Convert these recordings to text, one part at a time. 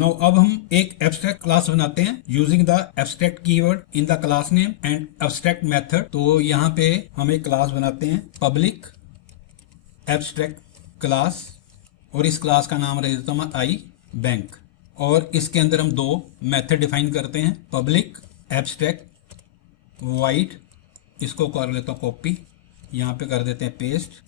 No अब हम एक एब्स्ट्रैक्ट क्लास बनाते हैं using the abstract keyword in the class name and abstract method. तो यहाँ पे हम एक क्लास बनाते हैं पब्लिक एब्स्ट्रैक्ट क्लास और इस क्लास का नाम रख देता हूँ मैं आई बैंक। और इसके अंदर हम दो मेथड डिफाइन करते हैं, पब्लिक एब्स्ट्रैक्ट वाइड, इसको कर लेता हूँ कॉपी, यहाँ पे कर देते हैं पेस्ट।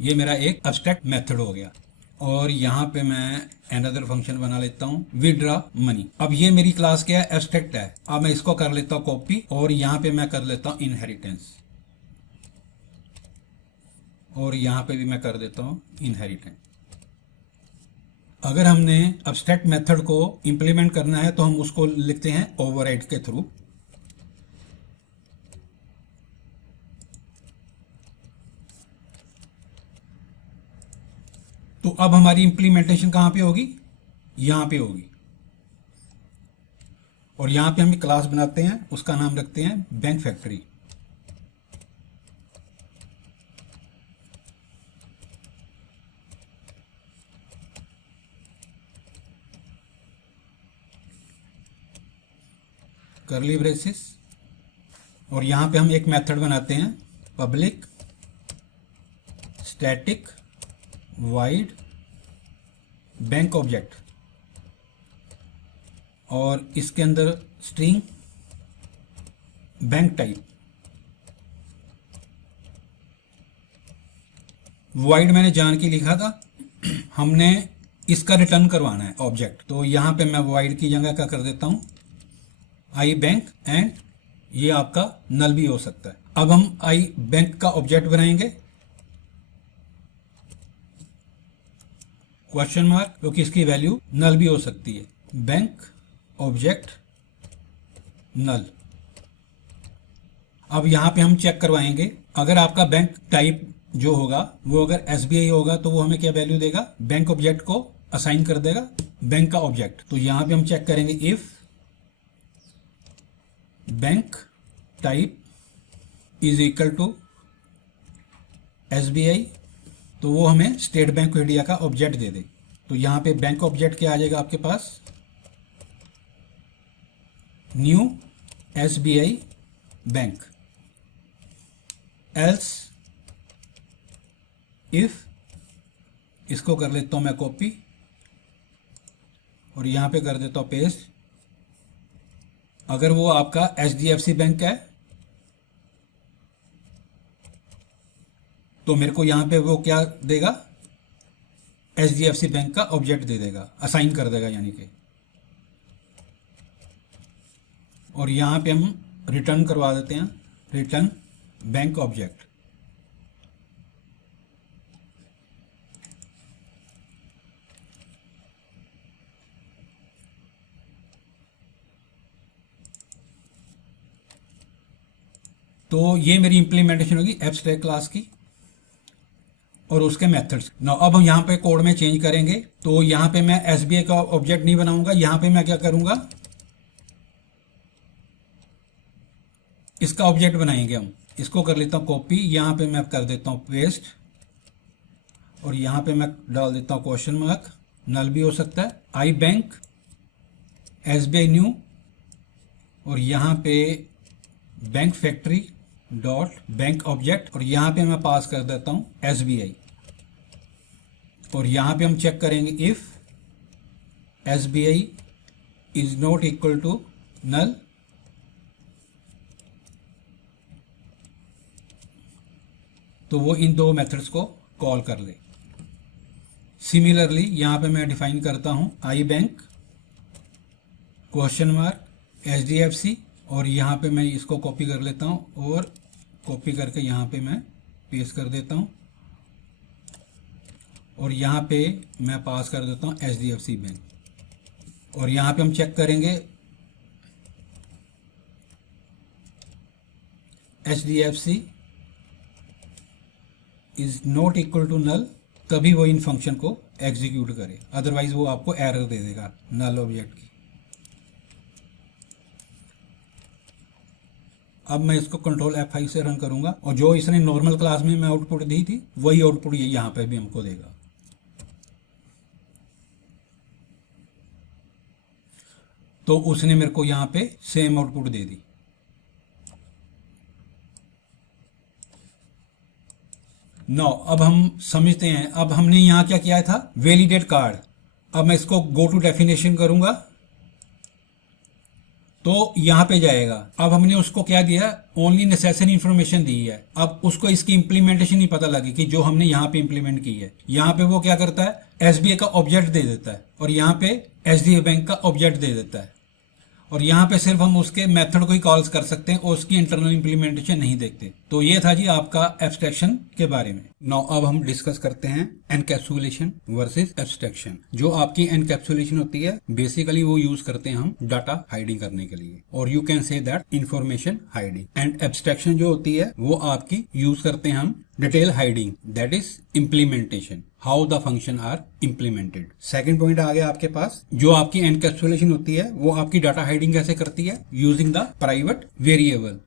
ये मेरा एक एब्स्ट्रैक्ट मेथड हो गया। और यहाँ पे मैं अनदर फंक्शन बना लेता हूँ विड्रॉ मनी। अब ये मेरी क्लास क्या है, एब्स्ट्रैक्ट है। अब मैं इसको कर लेता हूँ कॉपी और यहाँ पे मैं कर लेता हूँ इनहेरिटेंस और यहाँ पे भी मैं कर देता हूँ इनहेरिटेंस। अगर हमने एब्स्ट्रैक्ट मेथड को इंप्लीमेंट करना है तो हम उसको लिखते हैं ओवरराइड के थ्रू। तो अब हमारी इंप्लीमेंटेशन कहां पे होगी, यहां पे होगी। और यहां पे हम एक क्लास बनाते हैं, उसका नाम रखते हैं बैंक फैक्ट्री। Curly braces. और यहां पे हम एक मेथड बनाते हैं public static wide bank object और इसके अंदर स्ट्रिंग बैंक टाइप। वाइड मैंने जान के लिखा था, हमने इसका रिटर्न करवाना है ऑब्जेक्ट। तो यहां पे मैं वाइड की जगह क्या कर देता हूं आई बैंक एंड ये आपका नल भी हो सकता है। अब हम आई बैंक का ऑब्जेक्ट बनाएंगे क्वेश्चन मार्क, क्योंकि इसकी वैल्यू नल भी हो सकती है। बैंक ऑब्जेक्ट नल। अब यहां पे हम चेक करवाएंगे, अगर आपका बैंक टाइप जो होगा वो अगर एसबीआई होगा तो वो हमें क्या वैल्यू देगा, बैंक ऑब्जेक्ट को असाइन कर देगा बैंक का ऑब्जेक्ट। तो यहां पे हम चेक करेंगे if bank type is equal to SBI, तो वो हमें स्टेट बैंक ऑफ इंडिया का ऑब्जेक्ट दे दे। तो यहां पे बैंक ऑब्जेक्ट क्या आ जाएगा आपके पास, new SBI bank. Else if, इसको कर लेता हूं मैं कॉपी और यहां पे कर देता हूं पेस्ट। अगर वो आपका एचडीएफसी बैंक है तो मेरे को यहां पे वो क्या देगा, एचडीएफसी बैंक का ऑब्जेक्ट दे देगा, असाइन कर देगा यानी कि। और यहां पे हम रिटर्न करवा देते हैं रिटर्न बैंक ऑब्जेक्ट। तो ये मेरी इंप्लीमेंटेशन होगी एब्स्ट्रैक्ट क्लास की और उसके मेथड्स। नाउ अब हम यहाँ पे कोड में चेंज करेंगे। तो यहाँ पे मैं एसबीआई का ऑब्जेक्ट नहीं बनाऊंगा, यहाँ पे मैं क्या करूंगा, इसका ऑब्जेक्ट बनाएंगे हम। इसको कर लेता हूँ कॉपी, यहाँ पे मैं कर देता हूँ पेस्ट और यहाँ पे मैं डाल देता हूँ क्वेश्चन मार्क, नल भी हो सकता है, आई बैंक एसबीआई न्यू और यहाँ पे bank factory dot bank object और यहां पे मैं पास कर देता हूं एसबीआई। और यहां पे हम चेक करेंगे if SBI is not equal to null, तो वो इन दो मेथड्स को कॉल कर ले। सिमिलरली यहां पे मैं डिफाइन करता हूं आई बैंक क्वेश्चन मार्क एचडीएफसी और यहाँ पे मैं इसको कॉपी कर लेता हूँ और कॉपी करके यहाँ पे मैं पेस्ट कर देता हूँ और यहाँ पे मैं पास कर देता हूँ एचडीएफसी बैंक। और यहाँ पे हम चेक करेंगे HDFC is not equal to null, तभी वो इन फंक्शन को एग्जीक्यूट करे, अदरवाइज वो आपको एरर दे देगा नल ऑब्जेक्ट की। अब मैं इसको कंट्रोल F5 से रन करूंगा और जो इसने नॉर्मल क्लास में मैं आउटपुट दी थी वही आउटपुट ये यहाँ पे भी हमको देगा। तो उसने मेरे को यहाँ पे सेम आउटपुट दे दी। नो अब हम समझते हैं। अब हमने यहाँ क्या किया था, वैलिडेट कार्ड। अब मैं इसको गो टू डेफिनेशन करूंगा तो यहाँ पे जाएगा। अब हमने उसको क्या दिया, ओनली नेसेसरी इंफॉर्मेशन दी है। अब उसको इसकी इंप्लीमेंटेशन नहीं पता लगी कि जो हमने यहाँ पे इंप्लीमेंट की है। यहाँ पे वो क्या करता है, एसबीआई का ऑब्जेक्ट दे देता है और यहाँ पे एचडीएफसी बैंक का ऑब्जेक्ट दे देता है और यहाँ पे सिर्फ हम उसके मेथड को ही कॉल्स कर सकते हैं और उसकी इंटरनल इंप्लीमेंटेशन नहीं देखते। तो ये था जी आपका एब्स्ट्रैक्शन के बारे में। नाउ अब हम डिस्कस करते हैं एनकैप्सुलेशन वर्सेस एब्स्ट्रैक्शन। जो आपकी एनकैप्सुलेशन होती है बेसिकली वो यूज करते हैं हम डाटा हाइडिंग करने के लिए, और you can say that information hiding. And abstraction जो होती है वो आपकी यूज करते हैं हम detail hiding, that is implementation, how the function are implemented. Second point आ गया आपके पास, जो आपकी एनकैप्सुलेशन होती है वो आपकी डाटा हाइडिंग कैसे करती है, यूजिंग द प्राइवेट वेरिएबल।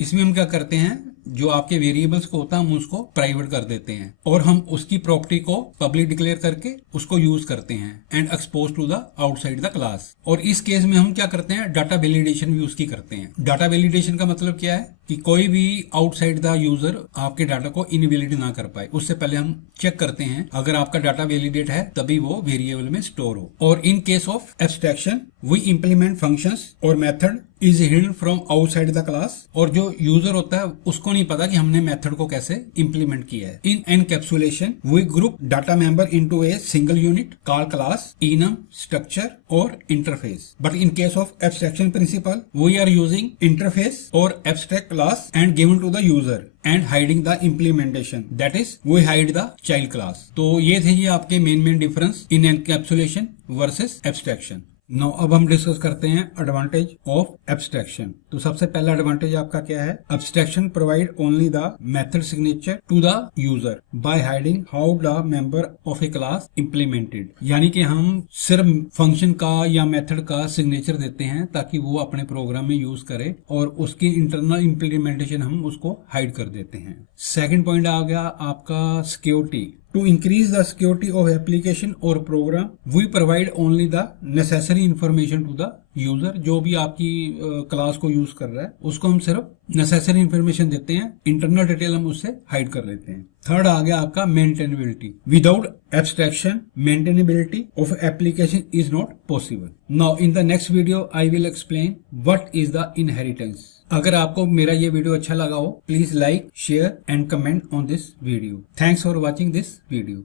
इसमें हम क्या करते हैं, जो आपके वेरिएबल्स को होता है हम उसको प्राइवेट कर देते हैं और हम उसकी प्रॉपर्टी को पब्लिक डिक्लेयर करके उसको यूज करते हैं and expose to the outside the class. और इस केस में हम क्या करते हैं, डाटा वैलिडेशन भी उसकी करते हैं। डाटा वैलिडेशन का मतलब क्या है कि कोई भी आउटसाइड द यूजर आपके डाटा को इनवैलिड ना कर पाए, उससे पहले हम चेक करते हैं अगर आपका डाटा वैलिडेट है तभी वो वेरिएबल में स्टोर हो। और in case of abstraction we implement functions और method is hidden from outside the class. और जो यूजर होता है उसको नहीं पता कि हमने मेथड को कैसे इंप्लीमेंट किया है। In encapsulation we group data member into a single unit called class, enum, structure और interface. But in case of abstraction principle we are using interface और abstract class and given to the user and hiding the implementation, that is we hide the child class। तो ये थे जी आपके main difference in encapsulation versus abstraction. No अब हम discuss करते हैं एडवांटेज ऑफ एब्स्ट्रैक्शन। तो सबसे पहला एडवांटेज आपका क्या है, abstraction provide only the method signature to the user by hiding how the member of a class implemented. यानी कि हम सिर्फ फंक्शन का या मेथड का सिग्नेचर देते हैं ताकि वो अपने प्रोग्राम में यूज करे और उसकी इंटरनल इम्प्लीमेंटेशन हम उसको हाइड कर देते हैं। सेकेंड पॉइंट आ गया आपका security. To increase the security of application or program, we provide only the necessary information to the user। जो भी आपकी क्लास को यूज कर रहा है उसको हम सिर्फ नेसेसरी इंफॉर्मेशन देते हैं, इंटरनल डिटेल हम उससे हाइड कर लेते हैं। थर्ड आ गया आपका maintainability. Without abstraction maintainability of application is not possible. Now in the next video I will explain what is the inheritance. अगर आपको मेरा ये वीडियो अच्छा लगा हो please like, share and comment on this video. Thanks for watching this video.